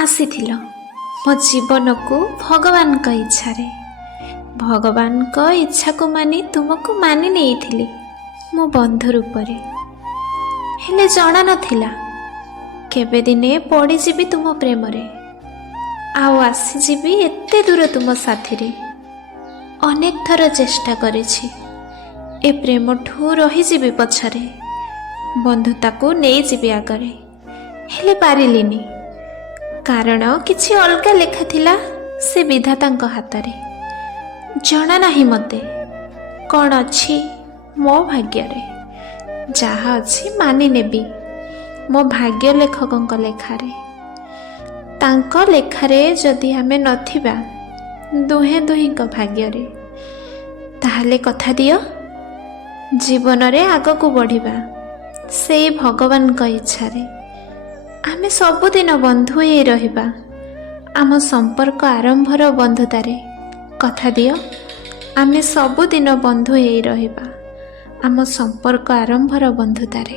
ଆସିଥିଲ ମୋ ଜୀବନକୁ ଭଗବାନଙ୍କ ଇଚ୍ଛାରେ। ଭଗବାନଙ୍କ ଇଚ୍ଛାକୁ ମାନି ତୁମକୁ ମାନି ନେଇଥିଲି ମୋ ବନ୍ଧୁ ରୂପରେ। ହେଲେ ଜଣା ନଥିଲା କେବେ ଦିନେ ପଡ଼ିଯିବି ତୁମ ପ୍ରେମରେ, ଆଉ ଆସିଯିବି ଏତେ ଦୂର ତୁମ ସାଥିରେ। ଅନେକ ଥର ଚେଷ୍ଟା କରିଛି ଏ ପ୍ରେମଠୁ ରହିଯିବି ପଛରେ, ବନ୍ଧୁତାକୁ ନେଇଯିବି ଆଗରେ, ହେଲେ ପାରିଲିନି। କାରଣ କିଛି ଅଲଗା ଲେଖା ଥିଲା ସେ ବିଧାତାଙ୍କ ହାତରେ। ଜଣା ନାହିଁ ମୋତେ କ'ଣ ଅଛି ମୋ ଭାଗ୍ୟରେ। ଯାହା ଅଛି ମାନି ନେବି ମୋ ଭାଗ୍ୟ ଲେଖକଙ୍କ ଲେଖାରେ। ତାଙ୍କ ଲେଖାରେ ଯଦି ଆମେ ନଥିବା ଦୁହେଁ ଦୁହିଁଙ୍କ ଭାଗ୍ୟରେ, ତାହେଲେ କଥା ଦିଅ ଜୀବନରେ ଆଗକୁ ବଢ଼ିବା ସେଇ ଭଗବାନଙ୍କ ଇଚ୍ଛାରେ। ଆମେ ସବୁଦିନ ବନ୍ଧୁ ହେଇ ରହିବା ଆମ ସମ୍ପର୍କ ଆରମ୍ଭର ବନ୍ଧୁତାରେ। କଥା ଦିଅ ଆମେ ସବୁଦିନ ବନ୍ଧୁ ହେଇ ରହିବା ଆମ ସମ୍ପର୍କ ଆରମ୍ଭର ବନ୍ଧୁତାରେ।